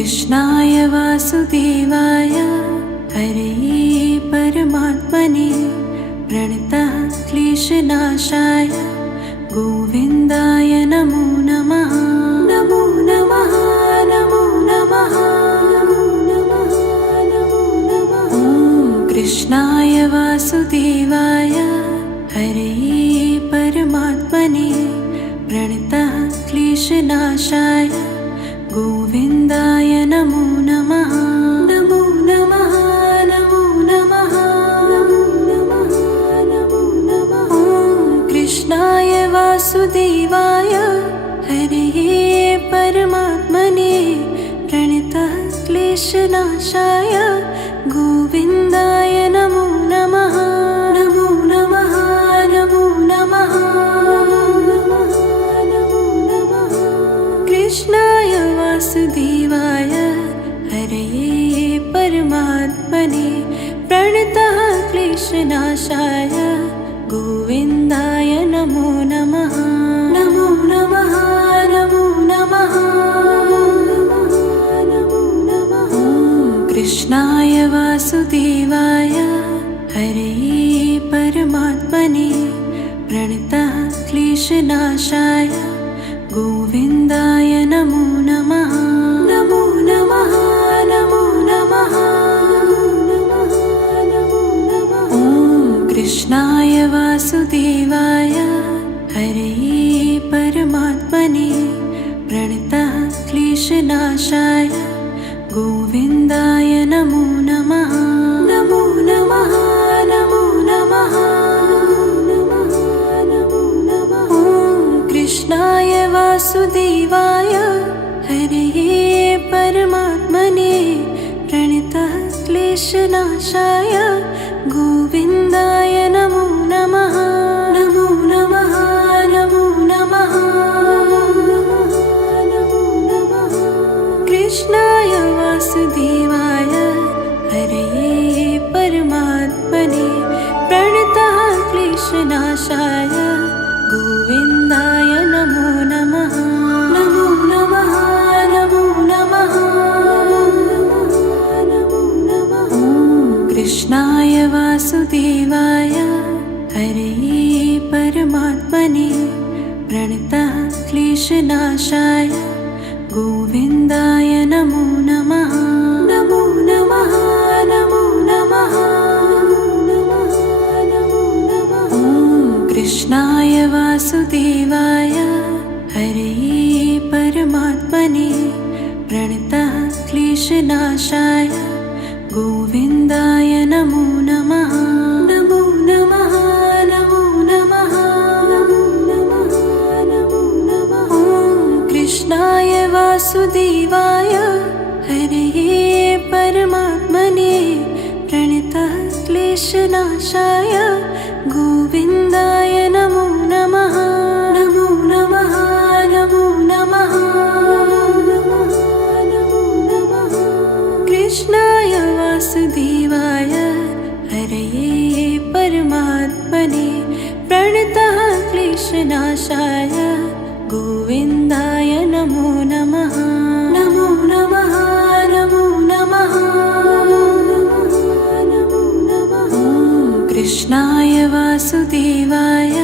कृष्णाय वासुदेवाय हरये परमात्मने प्रणतः क्लेशनाशाय गोविन्दाय नमो नमः। नमो नमः नमो नमः नमो नमः नमो नमः। कृष्णाय वासुदेवाय हरये परमात्मने प्रणतः क्लेशनाशाय गोविन्दाय नमो नमः। नमो नमः नमो नमः नमो नमः नमो नमः। कृष्णाय वासुदेवाय हरये परमात्मने प्रणतः क्लेशनाशाय गोविन्दाय नमो नमः। नमो नमः नमो नमः नमो नमः नमो नमः। कृष्णाय वासुदेवाय हरये परमात्मने प्रणतः क्लेशनाशाय गोविन्दाय नमो नमः। नमो नमः नमो नमः नमो नमः। कृष्णाय वासुदेवाय हरये परमात्मने प्रणतः क्लेशनाशाय गोविन्दाय नमो नमः। नमो नमः नमो नमः नमो नमः। कृष्णाय वासुदेवाय हरये परमात्मने प्रणतः क्लेशनाशाय गोविन्दाय नमो नमः। नमो नमः नमो नमः नमो नमः। कृष्णाय वासुदेवाय हरये परमात्मने प्रणतः क्लेशनाशाय गोविन्दाय नमो नमः। नमो नमः नमो नमः नमो नमः। कृष्णाय वासुदेवाय हरये परमात्मने प्रणतः क्लेशनाशाय गोविन्दाय नमो नमः। नमो नमः नमो नमः नमो नमः। कृष्णाय वासुदेवाय हरये परमात्मने प्रणतः क्लेशनाशाय गोविन्दाय नमो नमः। नमो नमः नमो नमः नमो नमः। कृष्णाय वासुदेवाय हरये परमात्मने प्रणतः क्लेशनाशाय गोविन्दाय नमो नमः। नमो नमः नमो नमः नमो नमः नमो नमः। कृष्णाय वासुदेवाय हरये परमात्मने प्रणतः क्लेशनाशाय गोविन्दाय नमो नमः। नमो नमः नमो नमः नमो नमः। कृष्णाय वासुदेवाय हरये परमात्मने प्रणतः क्लेशनाशाय गोविन्दाय नमो नमः। नमो नमः नमो नमः नमो नमः। कृष्णाय वासुदेवाय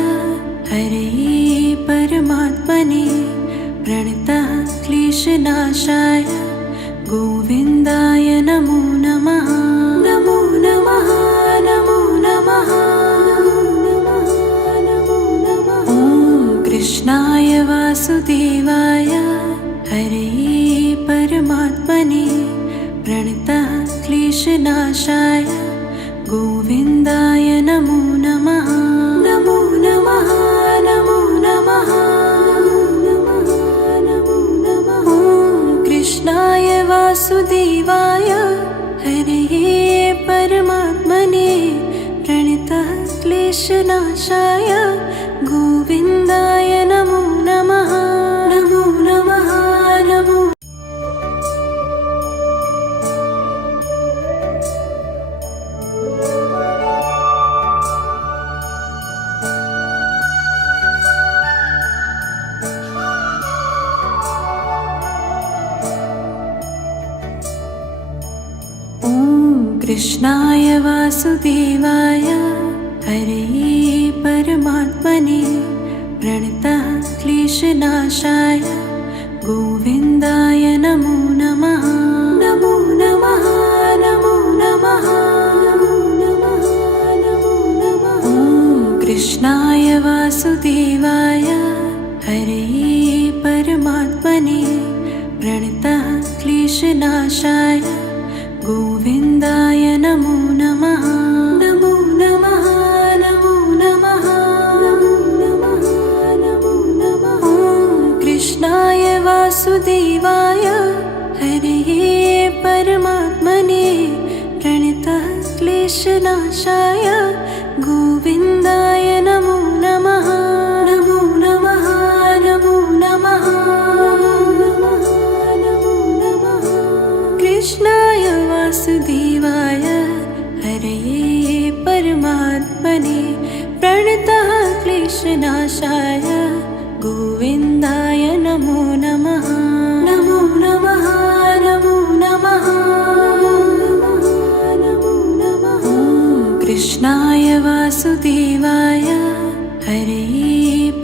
हरये परमात्मने प्रणतः क्लेशनाशाय गोविन्दाय नमो नमः। नमो नमः नमो नमः नमो नमः। कृष्णाय वासुदेवाय हरये परमात्मने प्रणतः क्लेशनाशाय गोविन्दाय नमो नमः। नमो नमः नमो नमः नमो नमः। कृष्णाय वासुदेवाय हरये परमात्मने प्रणतः क्लेशनाशाय गोविन्दाय नमो नमः। नमो नमः नमो कृष्णाय वासुदेवाय हरे परमात्मने प्रणतः क्लेशनाशाय गोविन्दाय नमो नमः। नमो नमः नमो नमः नमो नमः। कृष्णाय वासुदेवाय हरे परमात्मने प्रणतः क्लेशनाशाय गोविन्दाय नमो नमः। नमो नमः नमो नमः नमो नमः। कृष्णाय वासुदेवाय हरे परमात्मने प्रणतः क्लेशनाशाय गोविन्दाय नमो नमः। नमो नमः नमो नमः नमो नमः। कृष्णाय वासुदेवाय हरे परमात्मने प्रणतः क्लेशनाशाय गोविन्दाय नमो नमः। नमो नमः नमो नमः नमो नमः। कृष्णाय वासुदेवाय हरे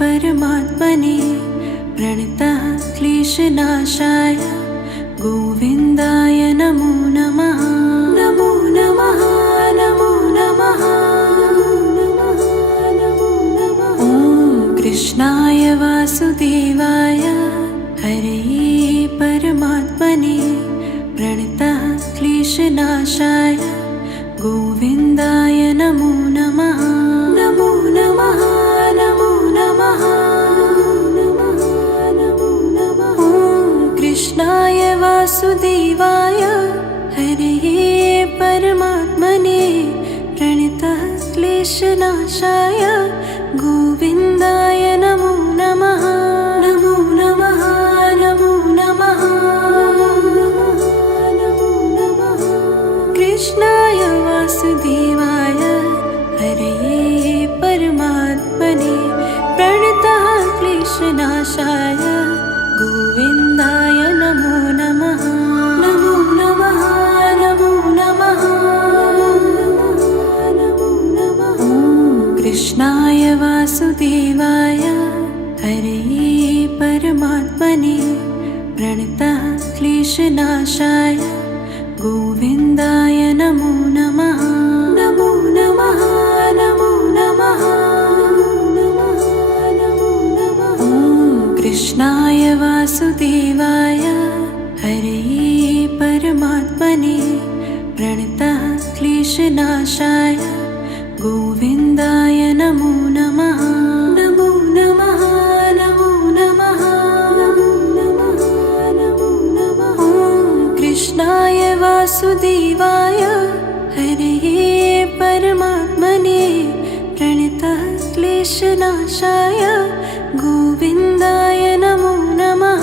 परमात्मने प्रणतः क्लेशनाशाय गोविन्दाय नमो नमः। नमो नमः नमो नमः नमो नमः। कृष्णाय वासुदेवाय हरे परमात्मने प्रणतः क्लेशनाशाय गोविन्दाय नमो नमः। नमो नमः नमो नमः नमो नमः। कृष्णाय वासुदेवाय हरे परमात्मने प्रणतः क्लेशनाशाय गोविन्दाय नमो नमः। नमो नमः नमो नमः नमो नमः। कृष्णाय वासुदेवाय हरे परमात्मने प्रणतः क्लेशनाशाय गोविन्दाय नमो नमः। नमो नमः नमो नमः नमो नमः। कृष्णाय वासुदेवाय हरे परमात्मने प्रणतः क्लेशनाशाय गोविन्दाय नमो नमः। नमो नमः नमो नमः नमो नमः। कृष्णाय वासुदेवाय हरे परमात्मने प्रणतः क्लेशनाशाय गोविन्दाय नमो नमः। नमो नमः नमो नमः नमो नमः। कृष्णाय वासुदेवाय हरे परमात्मने प्रणतः क्लेशनाशाय गोविन्दाय नमो नमः।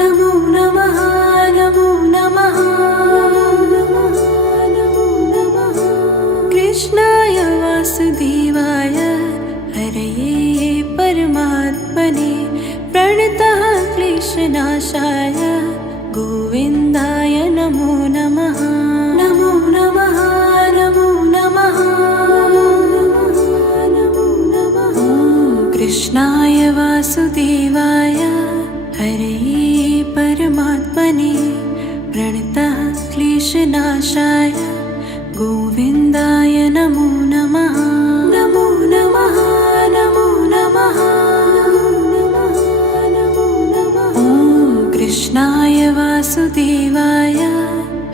नमो नमः नमो नमः नमो नमः। कृष्णाय वासुदेवाय हरे परमात्मने प्रणतः क्लेशनाशाय गोविन्दाय नमो नमः। नमो नमः नमो नमः नमो नमः। कृष्णाय वासुदेवाय हरे परमात्मने प्रणतः क्लेशनाशाय गोविन्दाय नमो नमः। नमो नमः नमो नमः नमो नमः। कृष्णाय वासुदेवाय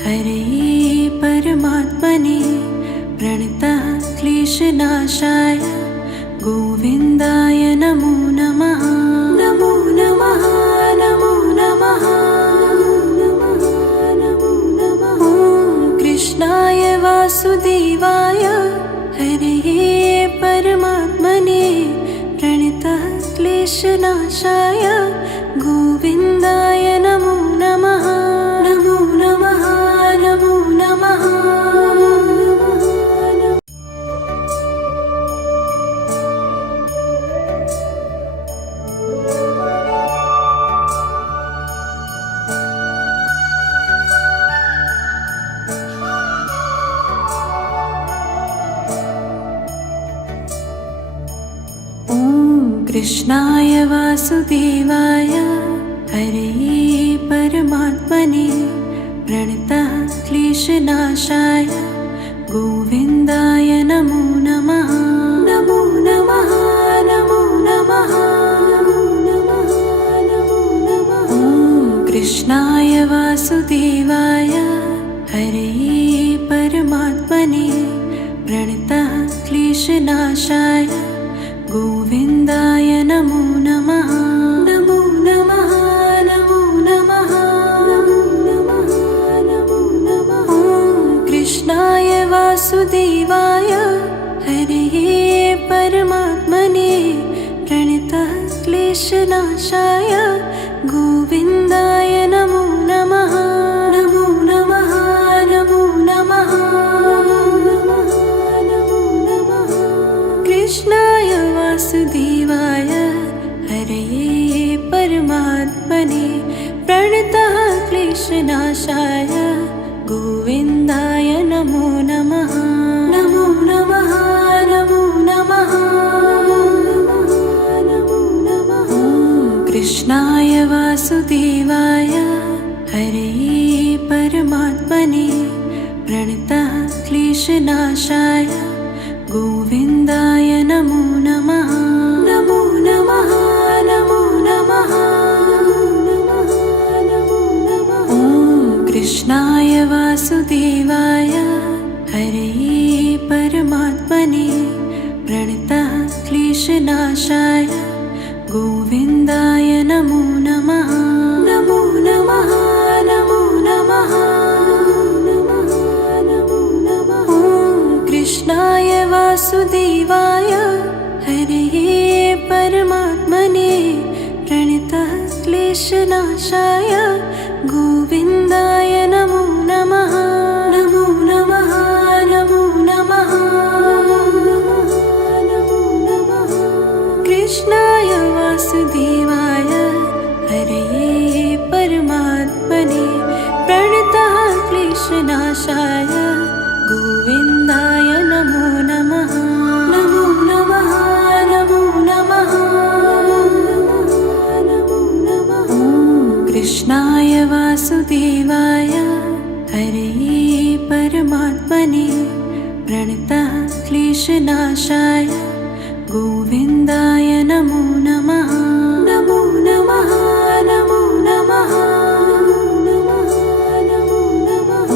हरे परमात्मने प्रणतः क्लेशनाशाय गोविन्दाय नमो नमः। नमो नमः नमो नमः नमो नमः। कृष्णाय वासुदेवाय हरे परमात्मने प्रणतः क्लेशनाशाय गोविन्दाय नमो नमः। नमो नमः नमो नमः। वासुदेवाय हरे परमात्मने प्रणतः क्लेशनाशाय गोविन्दाय नमो नमः। नमो नमः नमो नमः नमो नमः नमो नमः। ॐ कृष्णाय वासुदेवाय हरे परमात्मने प्रणतः क्लेशनाशाय गोविन्दाय नमो नमः। नमो नमः नमो नमः नमो नमः नमो नमः। ॐ कृष्णाय वासुदेवाय हरे परमात्मने प्रणतः क्लेशनाशाय गोविन्दाय नमो नमः। नमो नमः नमो नमः नमो नमः। कृष्णाय वासुदेवाय हरे परमात्मने प्रणतः क्लेशनाशाय गोविन्दाय नमो नमः। नमो नमः नमो नमः नमो नमः। कृष्णाय वासुदेवाय हरे परमात्मने प्रणतः क्लेशनाशाय गोविन्दाय नमो नमः। नमो नमः नमो नमः नमो नमः। ॐ कृष्णाय वासुदेवाय हरे परमात्मने प्रणतः क्लेशनाशाय गोविन्दाय नमो नमः। नमो नमः नमो नमः नमो नमः। ॐ कृष्णाय वासुदेवाय हरे परमात्मने प्रणतः क्लेशनाशाय गोविन्दाय नमो नमः। नमो नमः नमो नमः नमो नमः। कृष्णाय वासुदेवाय हरे परमात्मने प्रणतः क्लेशनाशाय गोविन्दाय नमो नमः। नमो नमः नमो नमः नमो नमः। कृष्णाय वासुदेवाय हरे परमात्मने प्रणतः क्लेशनाशाय गोविन्दाय नमो नमः। नमो नमः नमो नमः नमो नमः।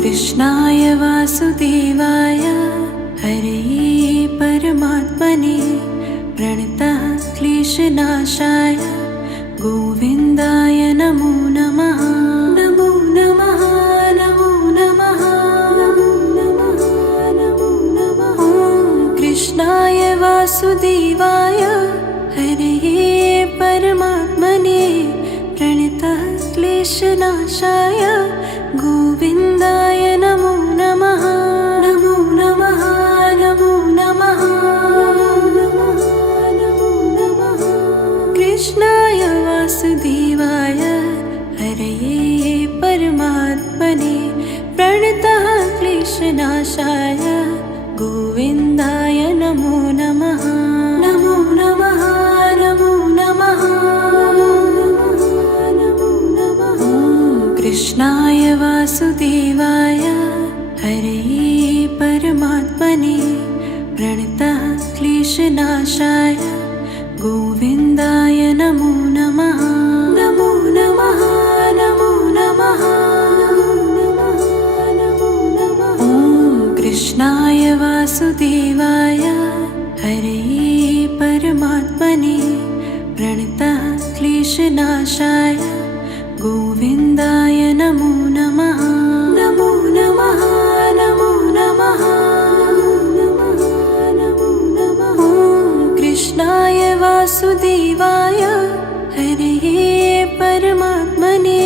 कृष्णाय वासुदेवाय हरे परमात्मने प्रणतः क्लेशनाशाय गोविन्दाय नमो नमः। नमो नमः नमो नमः नमो नमः। कृष्णाय वासुदेवाय हरे परमात्मने प्रणतः क्लेशनाशाय गोविन्दाय नमो नमः। नमो नमः नमो नमः नमो नमः। कृष्णाय वासुदेवाय हरे परमात्मने प्रणतः क्लेशनाशाय गोविन्दाय नमो नमः। नमो नमः नमो नमः नमो नमः। कृष्णाय वासुदेवाय हरे परमात्मने प्रणतः क्लेशनाशाय गोविन्दाय नमो नमः। नमो नमः नमो नमः नमो नमः। कृष्णाय वासुदेवाय हरे परमात्मने प्रणतः क्लेशनाशाय गोविन्दाय नमो नमः। नमो नमः नमो नमः नमो नमः। कृष्णाय वासुदेवाय हरे परमात्मने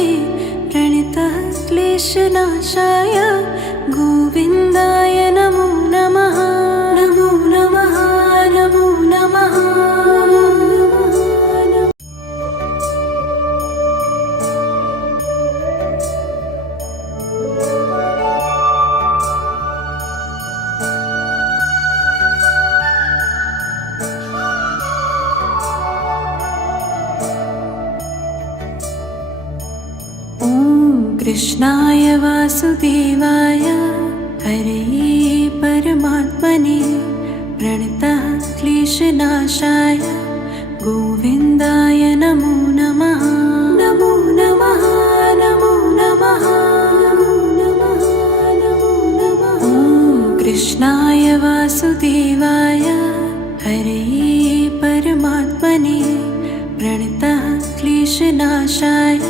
प्रणतः क्लेशनाशाय गोविन्दाय नमो नमः। नमो नमः नमो नमः। कृष्णाय वासुदेवाय हरे परमात्मने प्रणतः क्लेशनाशाय गोविन्दाय नमो नमः। नमो नमः नमो नमः नमो नमः नमो नमः। कृष्णाय वासुदेवाय हरे परमात्मने प्रणतः क्लेशनाशाय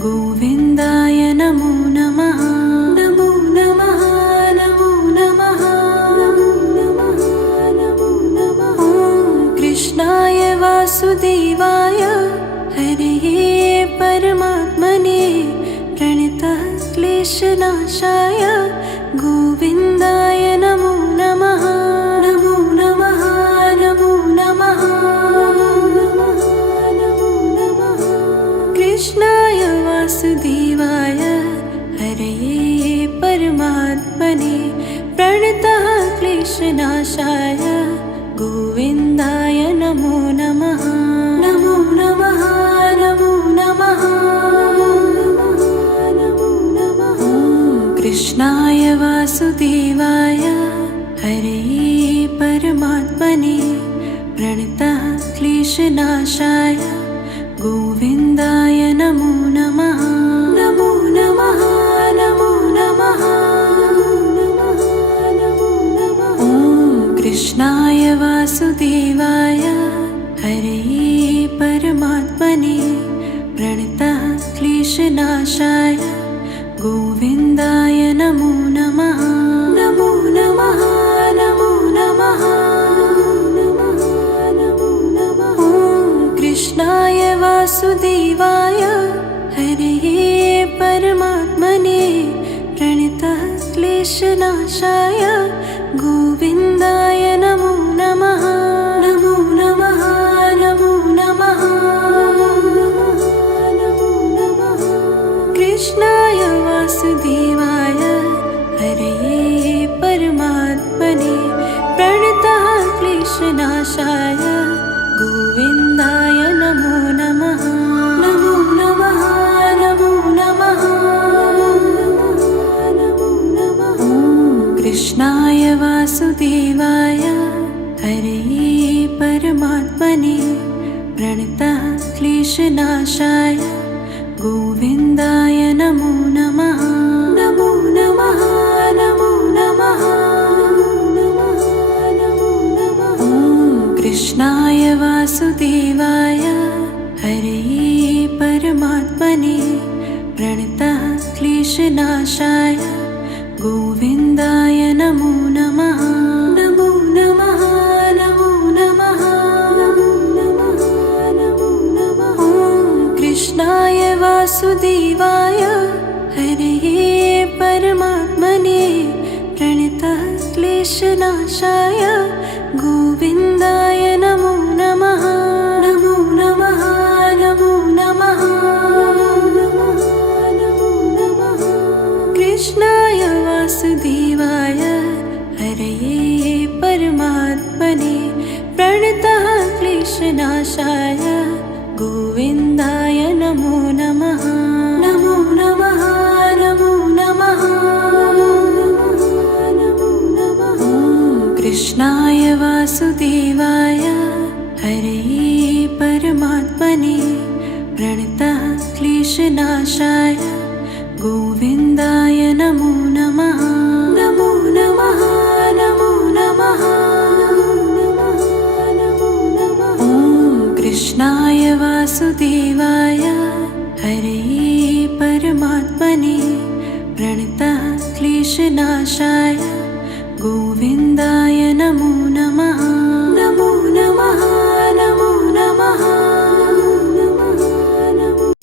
गोविन्दाय नमो नमः। नमो नमः नमो नमः नमो नमः नमो नमः। कृष्णाय वासुदेवाय हरे परमात्मने प्रणतः क्लेशनाशाय गोविन्दाय नमो नमः। नमो नमः नमो नमः नमो नमः। कृष्णाय वासुदेवाय हरे परमात्मने प्रणतः क्लेशनाशाय गोविन्दाय नमो नमः। नमो नमः नमो नमः नमो नमः। कृष्णाय वासुदेवाय हरे परमात्मने प्रणतः क्लेशनाशाय गोविन्दाय नमो नमः। नमो नमः नमो नमः नमो नमः। कृष्णाय वासुदेवाय हरे परमात्मने प्रणतः क्लेशनाशाय गोविन्दाय नमो नमः। नमो नमः नमो नमः नमो नमः। कृष्णाय वासुदेवाय हरे परमात्मने प्रणतः क्लेशनाशाय गोविन्दाय नमो नमः। नमो नमः नमो नमः नमो नमः। कृष्णाय वासुदेवाय हरे परमात्मने प्रणतः क्लेशनाशाय गोविन्दाय नमो नमः। नमो नमः नमो नमः नमो नमः। कृष्णाय वासुदेवाय हरे परमात्मने प्रणतः क्लेशनाशाय गोविन्दाय नमो नमः। नमो नमः नमो नमः नमो नमः। कृष्णाय वासुदेवाय हरे परमात्मने प्रणतः क्लेशनाशाय गोविन्दाय नमो नमः। नमो नमः नमो नमः नमो नमः। कृष्णाय वासुदेवाय हरे परमात्मने प्रणतः क्लेशनाशाय गोविन्दाय नमो नमः। नमो नमः नमो नमः नमो नमः। कृष्णाय वासुदेवाय हरे परमात्मने प्रणतः क्लेशनाशाय गोविन्दाय नमो नमः। नमो नमः नमो नमः नमो नमः। कृष्णाय वासुदेवाय हरे परमात्मने प्रणतः क्लेशनाशाय गोविन्दाय नमो नमः। नमो नमः नमो नमः नमो नमः। कृष्णाय वासुदेवाय हरे परमात्मने प्रणतः क्लेशनाशाय गोविन्दाय नमो नमः। नमो नमः नमो नमः नमो।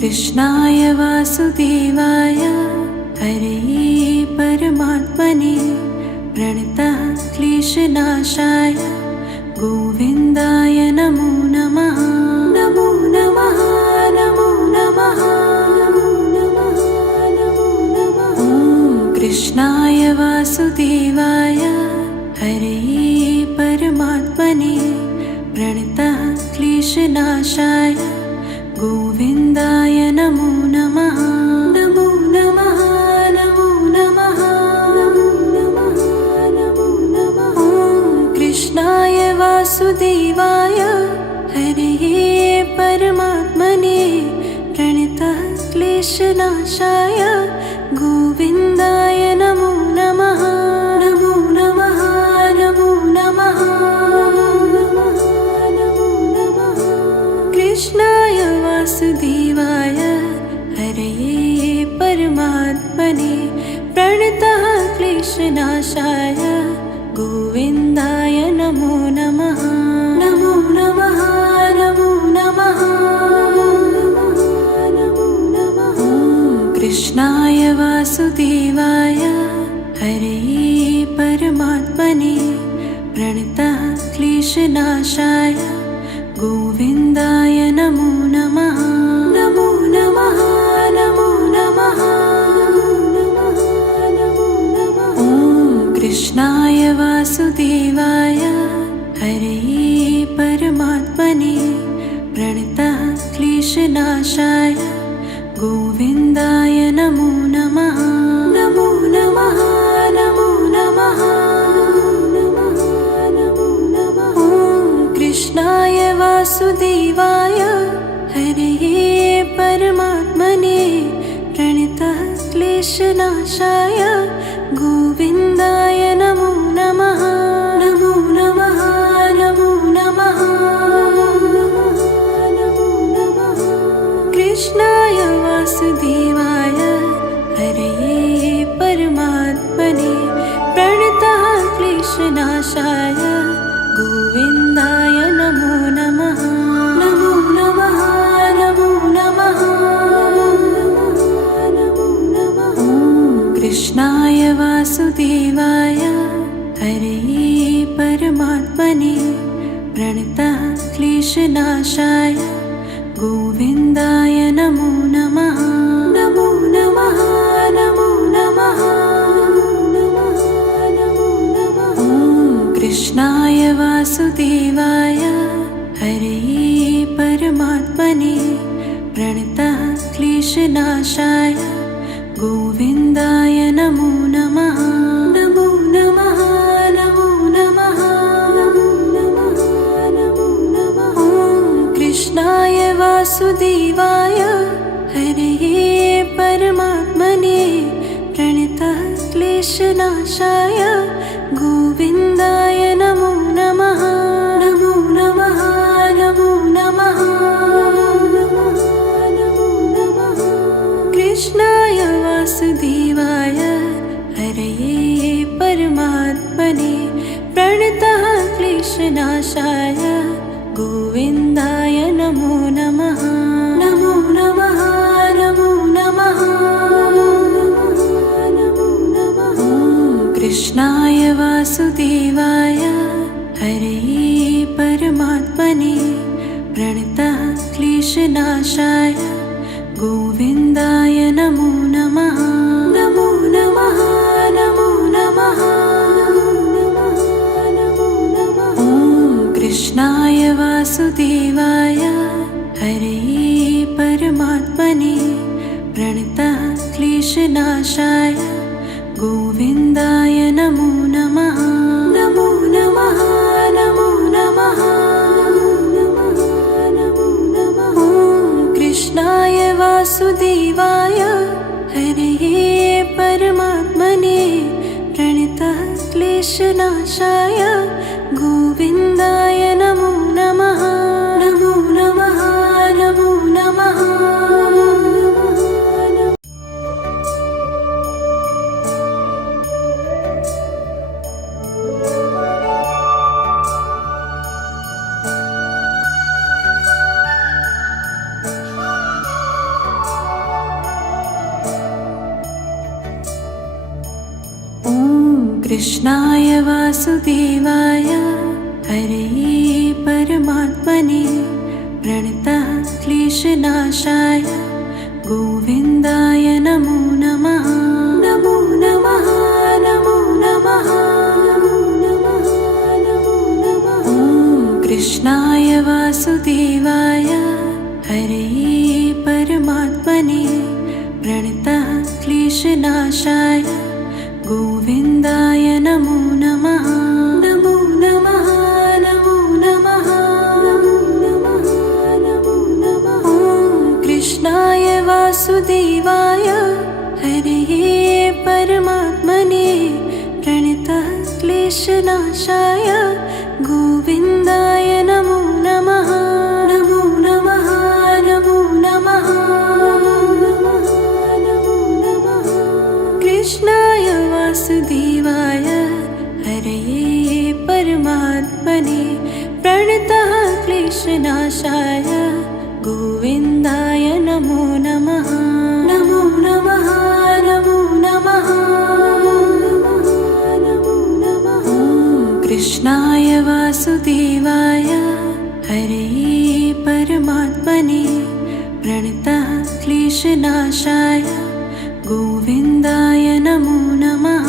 कृष्णाय वासुदेवाय हरे परमात्मने प्रणतः क्लेशनाशाय गोविन्दाय नमो नमः। नमो नमः वासुदेवाय हरे परमात्मने प्रणतः क्लेशनाशाय गोविन्दाय नमो नमः। नमो नमः नमो नमः नमो नमः नमो नमः। कृष्णाय वासुदेवाय हरे परमात्मने प्रणतः क्लेशनाशाय गोविन्दाय नमो नमः। नमो नमः नमो नमः नमो नमः। कृष्णाय वासुदेवाय हरे परमात्मने प्रणतः क्लेशनाशाय गोविन्दाय नमो नमः। नमो नमः नमो नमः नमो नमः। कृष्णाय वासुदेवाय हरे परमात्मने प्रणतः क्लेशनाशाय गोविन्दाय नमो नमः। नमो नमः नमो नमः नमो नमः। कृष्णाय वासुदेवाय हरे परमात्मने प्रणतः क्लेशनाशाय गोविन्दाय नमो नमः। नमो नमः नमो नमः नमो नमः। कृष्णाय वासुदेवाय हरे परमात्मने प्रणतः क्लेशनाशाय गोविन्दाय नमो नमः। नमो नमः नमो नमः नमो नमः। कृष्णाय वासुदेवाय हरे परमात्मने प्रणतः क्लेशनाशाय गोविन्दाय नमो नमः। नमो नमः नमो नमः नमो नमः। कृष्णाय वासुदेवाय हरे परमात्मने प्रणतः क्लेशनाशाय गोविन्दाय नमो नमः। नमो नमः नमो नमः नमो नमः। कृष्णाय वासुदेवाय हरे परमात्मने प्रणतः क्लेशनाशाय गोविन्दाय नमो नमः। नमो नमः नमो नमः नमो नमः। कृष्णाय वासुदेवाय हरे परमात्मने प्रणतः क्लेशनाशाय गोविन्दाय नमो नमः। नमो नमः नमो नमः नमो नमः। कृष्णाय वासुदेवाय हरे परमात्मने प्रणतः क्लेशनाशाय गोविन्दाय नमो नमः। नमो नमः नमो नमः नमो नमः। कृष्णाय वासुदेवाय हरे परमात्मने प्रणतः क्लेशनाशाय गोविन्दाय नमो नमः। नमो नमः नमो नमः नमो नमः। कृष्णाय वासुदेवाय हरे परमात्मने प्रणतः क्लेशनाशाय गोविन्दाय नमो नमः। नमो नमः नमो नमः नमो नमः। कृष्णाय वासुदेवाय हरे परमात्मने प्रणतः क्लेशनाशाय गोविन्दाय नमो नमः। नमो नमः नमो नमः कृष्णाय वासुदेवाय हरे परमात्मने प्रणतः क्लेशनाशाय गोविन्दाय नमो नमः। नमो नमः नमो नमः कृष्णाय वासुदेवाय हरे परमात्मने प्रणतः क्लेशनाशाय गोविन्दाय नमो नमः। नमो नमः नमो नमः नमो नमः नमो नमः। कृष्णाय वासुदेवाय हरे परमात्मने प्रणतः क्लेशनाशाय गोविन्दाय नमो नमः। नमो नमः नमो नमः नमो नमः। कृष्णाय वासुदेवाय हरे परमात्मने प्रणतः क्लेशनाशाय गोविन्दाय नमो नमः। नमो नमः नमो नमः नमो नमः। कृष्णाय वासुदेवाय हरे परमात्मने प्रणतः क्लेशनाशाय गोविन्दाय नमो नमः।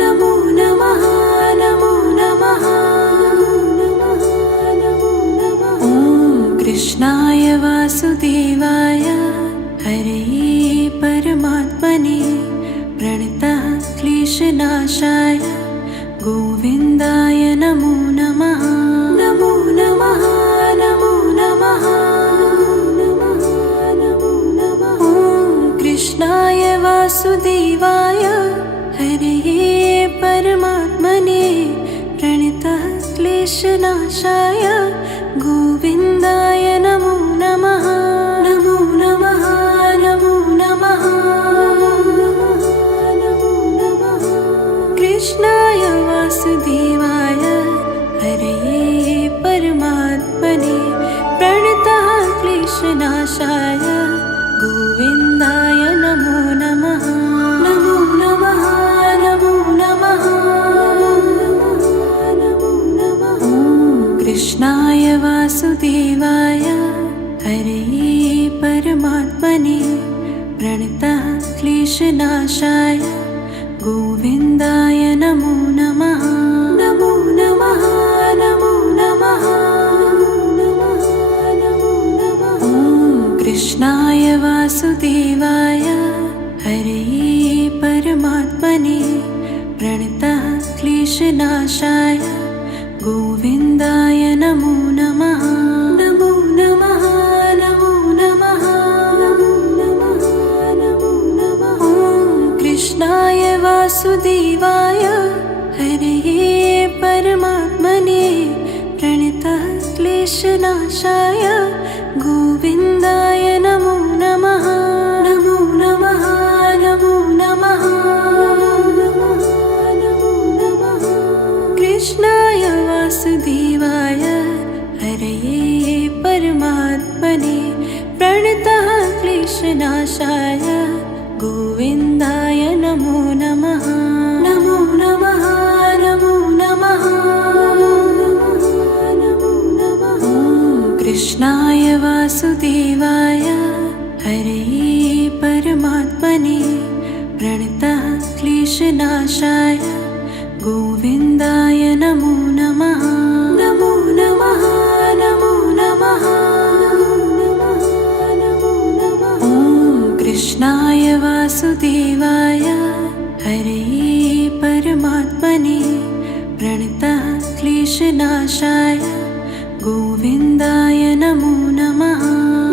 नमो नमः नमो नमः नमो नमः। कृष्णाय वासुदेवाय हरे परमात्मने प्रणतः क्लेशनाशाय गोविन्दाय नमो नमः। नमो नमः नमो नमः नमो नमः। कृष्णाय वासुदेवाय हरे परमात्मने प्रणतः क्लेशनाशाय गोविन्दाय नमो नमः। नमो नमः नमो नमः नमो नमः। कृष्णाय वासुदेवाय हरे परमात्मने प्रणतः क्लेशनाशाय गोविन्दाय नमो नमः। नमो नमः नमो नमः नमो नमः। कृष्णाय वासुदेवाय हरे परमात्मने प्रणतः क्लेशनाशाय गोविन्दाय नमो नमः। नमो नमः नमो नमः नमो नमः। कृष्णाय वासुदेवाय हरे परमात्मने प्रणतः क्लेशनाशाय गोविन्दाय नमो नमः। नमो नमः नमो नमः नमो नमः। कृष्णाय वासुदेवाय हरे परमात्मने प्रणतः क्लेशनाशाय गोविन्दाय नमो नमः। नमो नमः नमो नमः नमो नमः। कृष्णाय वासुदेवाय हरे परमात्मने प्रणतः क्लेशनाशाय गोविन्दाय नमो नमः। नमो नमः नमो नमः नमो नमः। कृष्णाय वासुदेवाय हरे परमात्मने प्रणतः क्लेशनाशाय गोविन्दाय नमो नमः। नमो नमः नमो नमः नमो नमः। कृष्णाय वासुदेवाय हरे परमात्मने प्रणतः क्लेशनाशाय गोविन्दाय नमो नमः।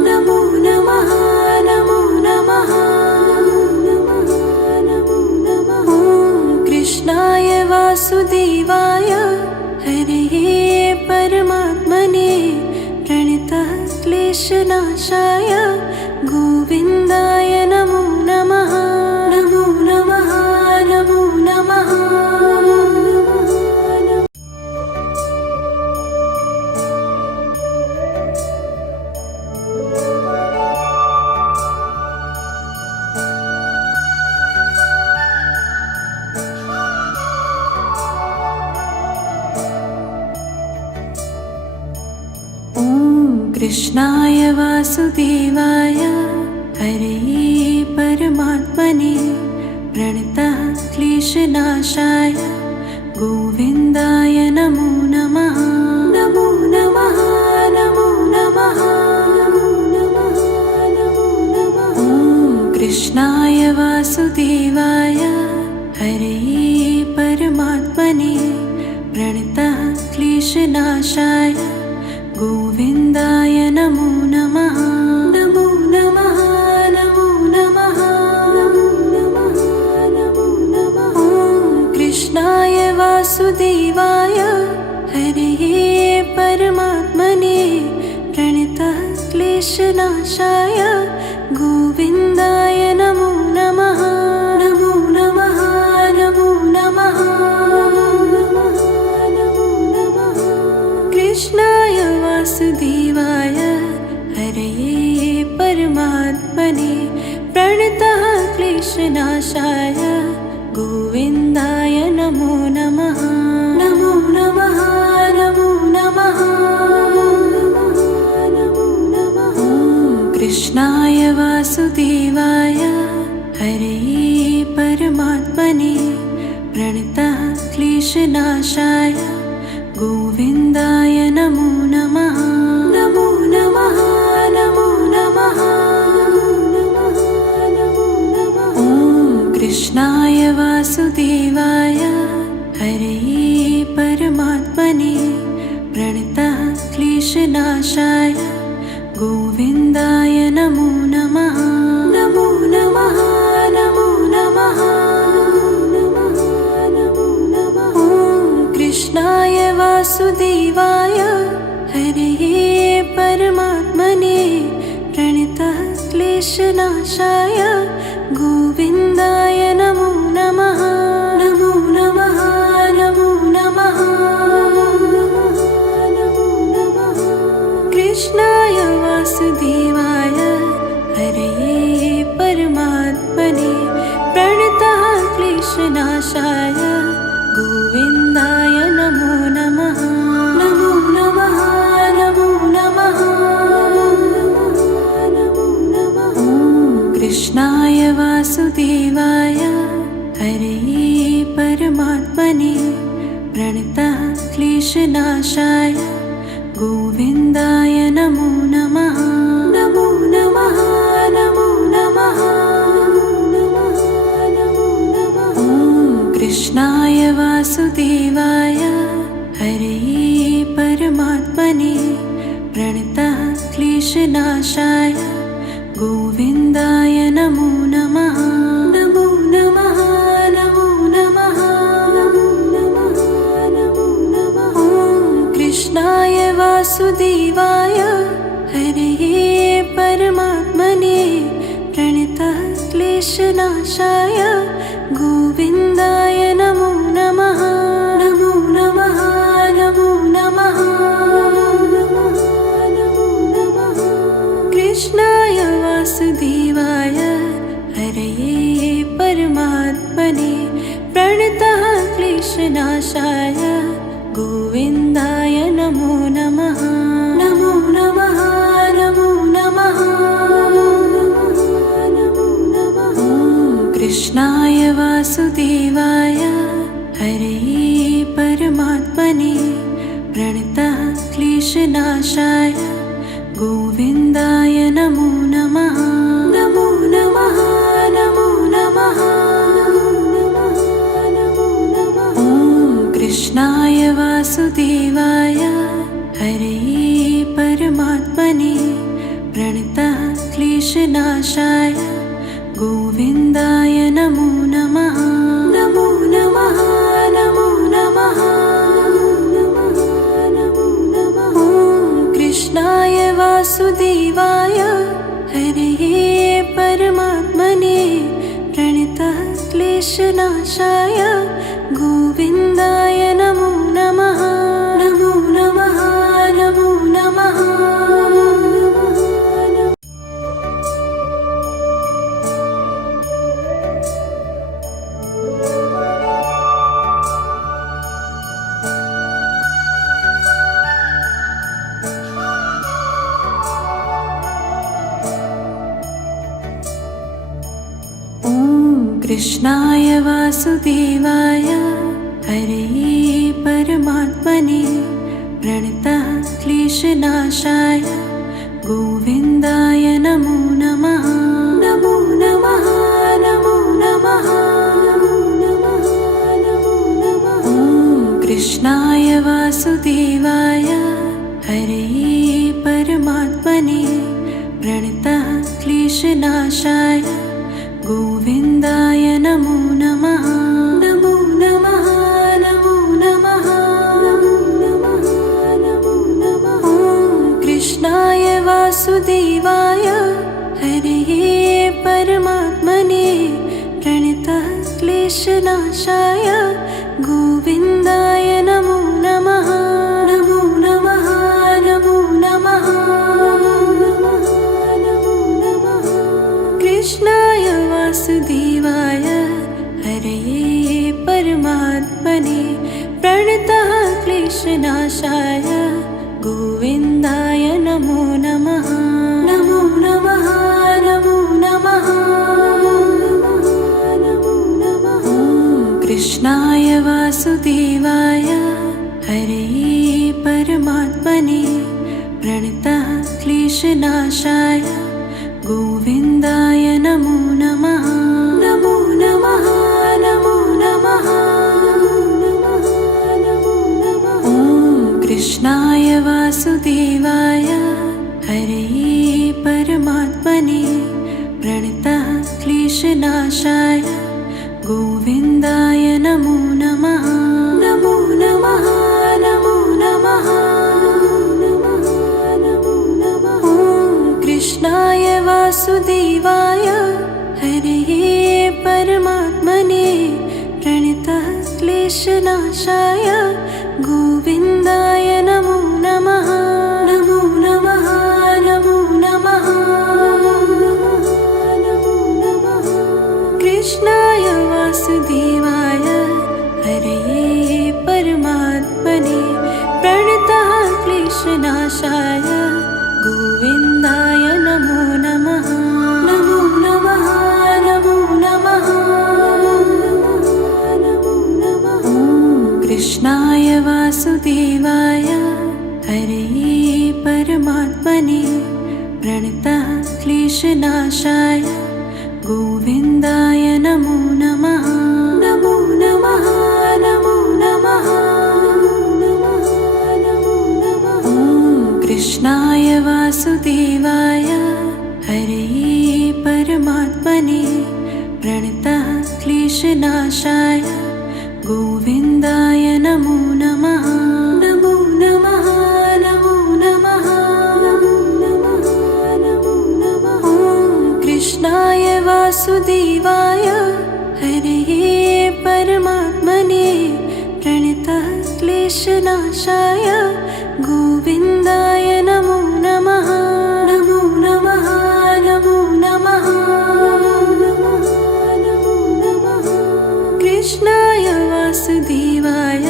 नमो नमः नमो नमः नमो नमः। कृष्णाय वासुदेवाय हरे परमात्मने प्रणतः क्लेशनाशाय गोविन्दाय नमो नमः। नमो नमः नमो नमः। कृष्णाय वासुदेवाय हरे परमात्मने प्रणतः क्लेशनाशाय गोविन्दाय नमो नमः। नमो नमः वासुदेवाय हरे परमात्मने प्रणतः क्लेशनाशाय गोविन्दाय नमो नमः। नमो नमः नमो नमः नमो नमः नमो नमः। ॐ कृष्णाय वासुदेवाय हरे परमात्मने प्रणतः क्लेशनाशाय गोविन्दाय नमो नमः। नमो नमः नमो नमः नमो नमः। कृष्णाय वासुदेवाय हरे परमात्मने प्रणतः क्लेशनाशाय गोविन्दाय नमो नमः। नमो नमः नमो नमः नमो नमः। कृष्णाय वासुदेवाय हरे परमात्मने प्रणतः क्लेशनाशाय गोविन्दाय नमो नमः। नमो नमः नमो नमः नमो नमः। ॐ कृष्णाय वासुदेवाय हरे परमात्मने प्रणतः क्लेशनाशाय गोविन्दाय नमो नमः। नमो नमः नमो नमः नमो नमः। ॐ कृष्णाय वासुदेवाय हरे परमात्मने प्रणतः क्लेशनाशाय गोविन्दाय नमो नमः। नमो नमः नमो नमः नमो नमः। कृष्णाय वासुदेवाय हरे परमात्मने प्रणतः क्लेशनाशाय गोविन्दाय नमो नमः। नमो नमः नमो नमः नमो नमः। ॐ कृष्णाय वासुदेवाय हरे परमात्मने प्रणतः क्लेशनाशाय गोविन्दाय नमो नमः। नमो नमः नमो नमः नमो नमः। ॐ कृष्णाय वासुदेवाय हरे परमात्मने प्रणतः क्लेशनाशाय गोविन्दाय नमो नमः। नमो नमः नमो नमः नमो नमः। ॐ कृष्णाय वासुदेवाय हरे परमात्मने प्रणतः क्लेशनाशाय गोविन्दाय नमो नमः। नमो नमः नमो नमः नमो नमः। कृष्णाय वासुदेवाय हरे परमात्मने प्रणतः क्लेशनाशाय गोविन्दाय नमो नमः। नमो नमः नमो नमः नमो नमः। ॐ कृष्णाय वासुदेवाय हरे परमात्मने प्रणतः क्लेशनाशाय गोविन्दाय नमो नमः। नमो नमः नमो नमः नमो नमः। ॐ कृष्णाय वासुदेवाय हरे परमात्मने प्रणतः क्लेशनाशाय गोविन्दाय नमो नमः। नमो नमः नमो नमः नमो नमः। ॐ कृष्णाय वासुदेवाय हरे परमात्मने प्रणतः क्लेशनाशाय गोविन्दाय नमो नमः। नमो नमः नमो नमः। कृष्णाय वासुदेवाय हरे परमात्मने प्रणतः क्लेशनाशाय गोविन्दाय नमो नमः। नमो नमः नमो नमः कृष्णाय वासुदेवाय हरे परमात्मने प्रणतः क्लेशनाशाय गोविन्दाय नमो नमः। नमो नमः नमो नमः नमो नमः नमो नमः। कृष्णाय वासुदेवाय हरे परमात्मने प्रणतः क्लेशनाशाय गोविन्दाय नमो नमः। नमो नमः नमो नमः नमो नमः। कृष्णाय वासुदेवाय हरे परमात्मने प्रणतः क्लेशनाशाय गोविन्दाय नमो नमः। नमो नमः नमो नमः नमो नमः। कृष्णाय वासुदेवाय हरे परमात्मने प्रणतः क्लेशनाशाय गोविन्दाय नमो नमः। नमो नमः नमो नमः नमो नमः। कृष्णाय वासुदेवाय हरे परमात्मने प्रणतः क्लेशनाशाय गोविन्दाय नमो नमः। नमो नमः नमो नमः नमो नमः। कृष्णाय वासुदेवाय हरे परमात्मने प्रणतः क्लेशनाशाय गोविन्दाय नमो नमः। नमो नमः नमो नमः नमो नमः। कृष्णाय वासुदेवाय हरे परमात्मने प्रणतः क्लेशनाशाय गोविन्दाय नमो नमः। नमो नमः नमो नमः नमो नमः। कृष्णाय वासुदेवाय हरे परमात्मने प्रणतः क्लेशनाशाय गोविन्दाय नमो नमः। नमो नमः नमो नमः नमो नमः। कृष्णाय वासुदेवाय हरे परमात्मने प्रणतः क्लेशनाशाय गोविन्दाय नमो नमः। नमो नमः नमो नमः नमो नमः। कृष्णाय वासुदेवाय हरे परमात्मने प्रणतः क्लेशनाशाय गोविन्दाय नमो नमः। नमो नमः नमो नमः नमो नमः। कृष्णाय वासुदेवाय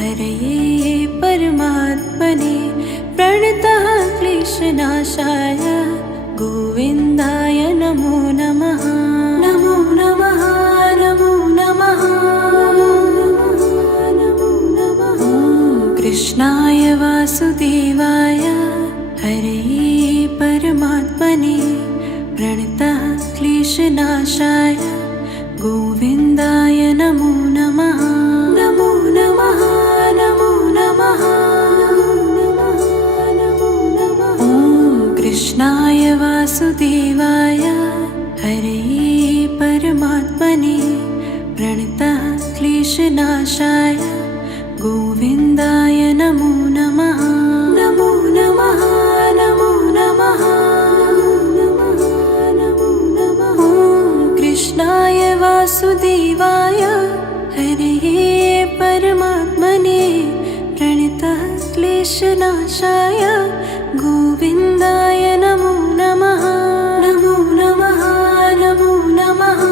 हरे परमात्मने प्रणतः क्लेशनाशाय गोविन्दाय नमो नमः। नमो नमः नमो नमः नमो नमः। कृष्णाय वासुदेवाय हरे परमात्मने प्रणतः क्लेशनाशाय गोविन्दाय नमो नमः। नमो नमः नमो नमः नमो नमः। कृष्णाय वासुदेवाय हरे परमात्मने प्रणतः क्लेशनाशाय गोविन्दाय नमो नमः। नमो नमः नमो नमः नमो नमः। कृष्णाय वासुदेवाय हरे परमात्मने प्रणतः क्लेशनाशाय गोविन्दाय नमो नमः। नमो नमः नमो नमः।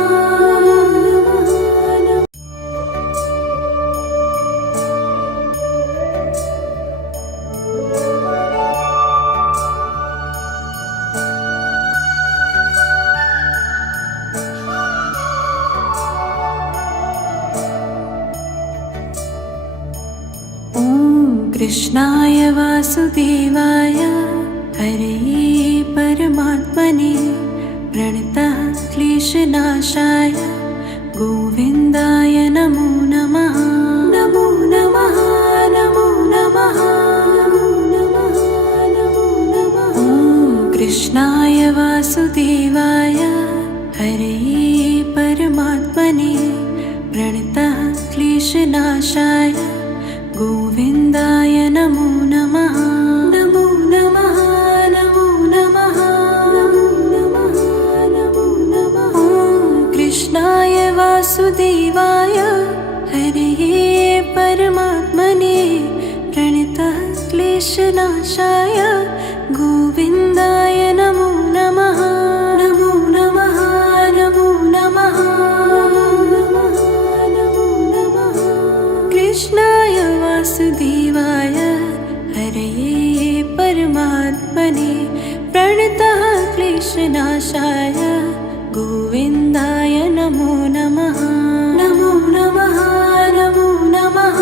कृष्णाय वासुदेवाय हरे परमात्मने प्रणतः क्लेशनाशाय गोविन्दाय नमो नमः। नमो नमः कृष्णाय वासुदेवाय हरे परमात्मने प्रणतः क्लेशनाशाय गोविन्दाय नमो नमः। नमो नमः नमो नमः नमो नमः नमो नमः। कृष्णाय वासुदेवाय हरे परमात्मने प्रणतः क्लेशनाशाय गोविन्दाय नमो नमः। नमो नमः नमो नमः नमो नमः। कृष्णाय वासुदेवाय हरे परमात्मने प्रणतः क्लेशनाशाय गोविन्दाय नमो नमः। नमो नमः नमो नमः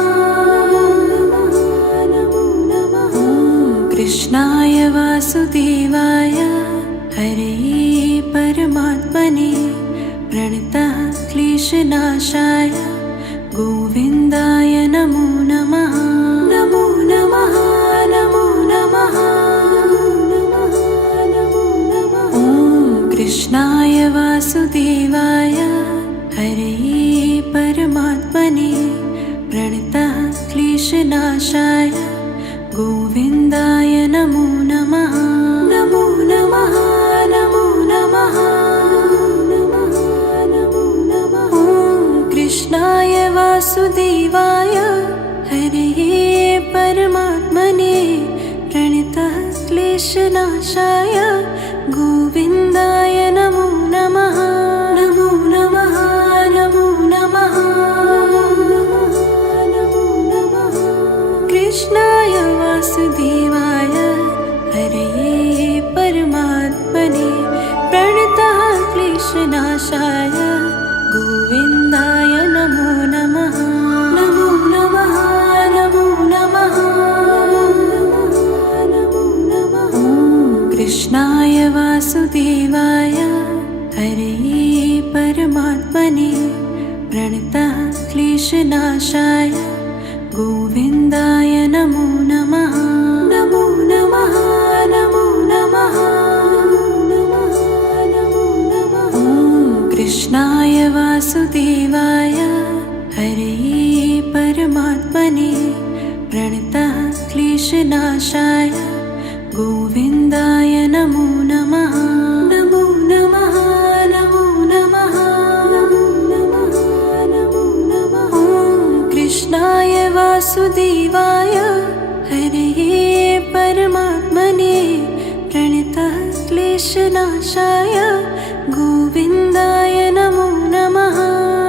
नमो नमः। कृष्णाय वासुदेवाय हरे परमात्मने प्रणतः क्लेशनाशाय गोविन्दाय नमो नमः। नमो नमः नमो नमः नमो नमः। कृष्णाय वासुदेवाय हरे परमात्मने प्रणतः क्लेशनाशाय गोविन्दाय नमो नमः। नमो नमः नमो नमः नमो नमः। कृष्णाय वासुदेवाय हरे परमात्मने प्रणतः क्लेशनाशाय गोविन्दाय नमो नमः। नमो नमः नमो नमः नमो नमः। कृष्णाय वासुदेवाय हरे परमात्मने प्रणतः क्लेशनाशाय गोविन्दाय नमो नमः। नमो नमः नमो नमः नमो नमः। कृष्णाय वासुदेवाय हरे परमात्मने प्रणतः क्लेशनाशाय गोविन्दाय नमो नमः। नमो नमः नमो नमः नमो नमः। कृष्णाय वासुदेवाय हरे परमात्मने प्रणतः क्लेशनाशाय गोविन्दाय नमो नमः। नमो नमः नमो नमः नमो नमः। कृष्णाय वासुदेवाय हरे परमात्मने प्रणतः क्लेशनाशाय गोविन्दाय नमो नमः।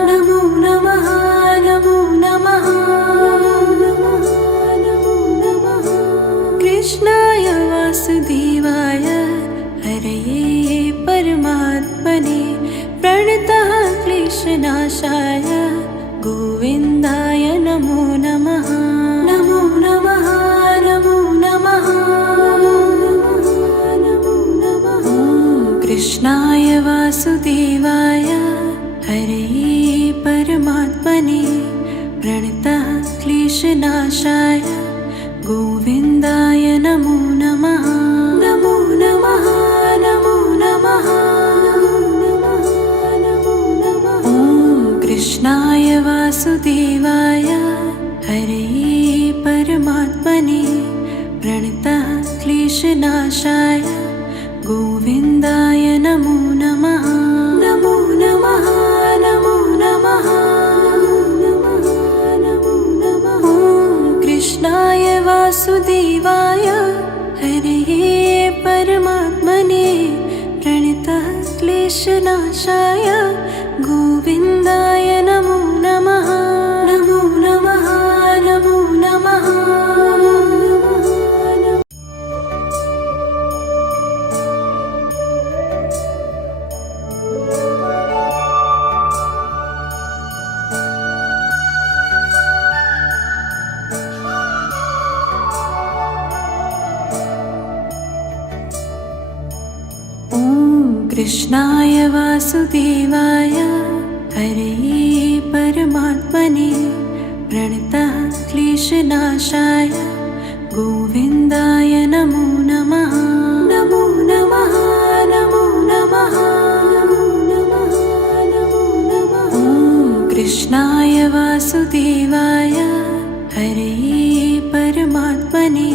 नमो नमः नमो नमः नमो नमः। कृष्णाय वासुदेवाय हरे परमात्मने प्रणतः क्लेशनाशाय गोविन्दाय नमो नमः। नमो नमः नमो नमः नमो नमः। कृष्णाय वासुदेवाय हरे परमात्मने प्रणतः क्लेशनाशाय गोविन्दाय नमो नमः। नमो नमः नमो नमः नमो नमः। कृष्णाय वासुदेवाय हरे परमात्मने प्रणतः क्लेशनाशाय गोविन्दाय नमो नमः। नमो नमः नमो नमः नमो नमः। कृष्णाय वासुदेवाय हरे परमात्मने प्रणतः क्लेशनाशाय गोविन्दाय नमो नमः। नमो नमः नमो नमः। कृष्णाय वासुदेवाय हरे परमात्मने प्रणतः क्लेशनाशाय गोविन्दाय नमो नमः। नमो नमः वासुदेवाय हरे परमात्मने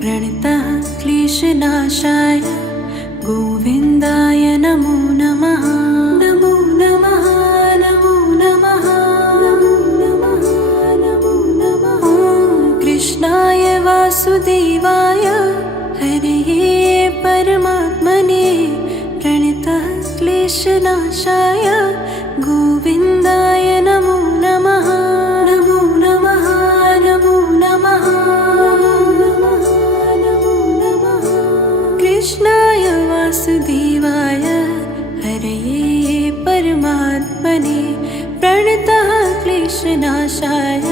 प्रणतः क्लेशनाशाय गोविन्दाय नमो नमः। नमो नमः नमो नमः नमो नमः नमो नमः। ॐ कृष्णाय वासुदेवाय हरे परमात्मने प्रणतः क्लेशनाशाय गोविन्दाय नमो नमः। नमो नमः नमो नमः नमो नमः। कृष्णाय वासुदेवाय हरे परमात्मने प्रणतः क्लेशनाशाय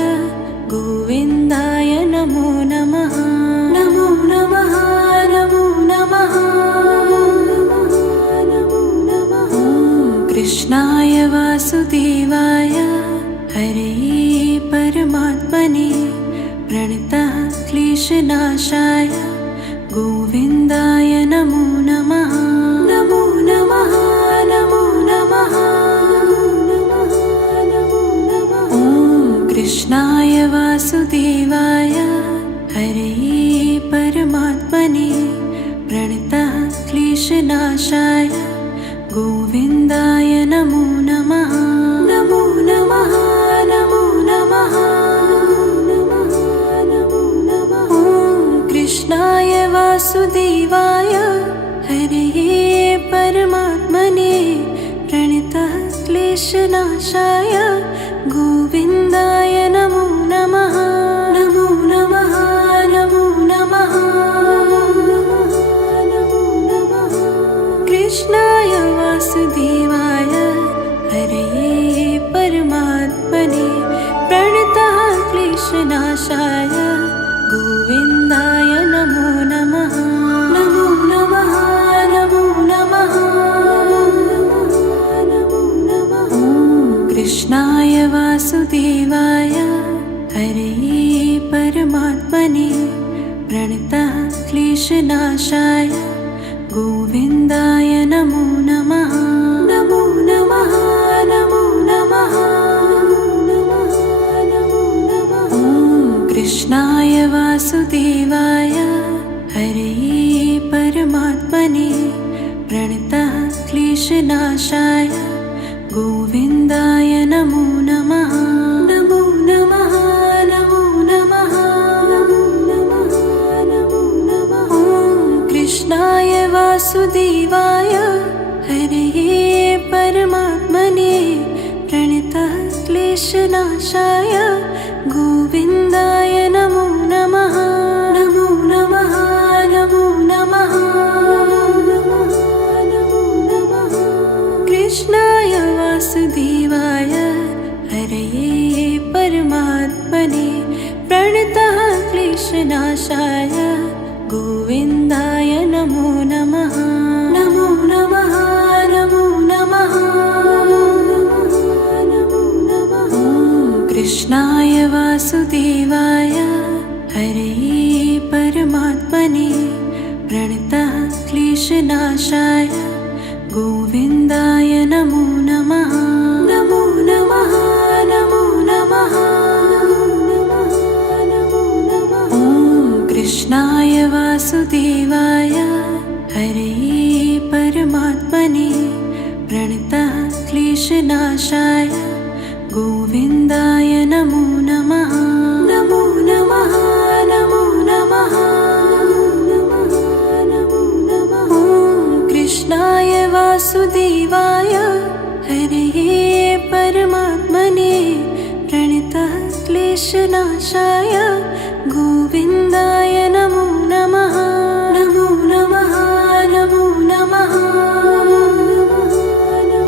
गोविन्दाय नमो नमः। नमो नमः नमो नमः नमो नमः। कृष्णाय वासुदेवाय हरे परमात्मने प्रणतः क्लेशनाशाय गोविन्दाय नमो नमः। नमो नमः नमो नमः नमो नमः। ॐ कृष्णाय वासुदेवाय हरे परमात्मने प्रणतः क्लेशनाशाय गोविन्दाय नमो नमः। नमो नमः नमो नमः नमो नमः। ॐ कृष्णाय वासुदेवाय हरे परमात्मने प्रणतः क्लेशनाशाय गोविन्दाय नमो नमः। नमो नमः नमो नमः नमो नमः। कृष्णाय वासुदेवाय हरे परमात्मने प्रणतः क्लेशनाशाय गोविन्दाय नमो नमः। नमो नमः नमो नमः नमो नमः। ॐ कृष्णाय वासुदेवाय हरे परमात्मने प्रणतः क्लेशनाशाय गोविन्दाय नमो नमः। नमो नमः नमो नमः नमो नमः। ॐ कृष्णाय वासुदेवाय हरे परमात्मने प्रणतः क्लेशनाशाय गोविन्दाय नमो नमः। नमो नमः नमो नमः नमो नमः। ॐ कृष्णाय वासुदेवाय हरे परमात्मने प्रणतः क्लेशनाशाय गोविन्दाय नमो नमः। नमो नमः नमो नमः नमो नमः। कृष्णाय वासुदेवाय हरे परमात्मने प्रणतः क्लेशनाशाय गोविन्दाय नमो नमः। नमो नमः नमो नमः नमो नमः। ॐ कृष्णाय वासुदेवाय हरे परमात्मने प्रणतः क्लेशनाशाय गोविन्दाय नमो नमः। नमो नमः नमो नमः नमो नमः। ॐ कृष्णाय वासुदेवाय हरे परमात्मने प्रणतः क्लेशनाशाय गोविन्दाय नमो नमः। नमो नमः नमो नमः नमो नमः। ॐ कृष्णाय वासुदेवाय हरे परमात्मने प्रणतः क्लेशनाशाय गोविन्दाय नमो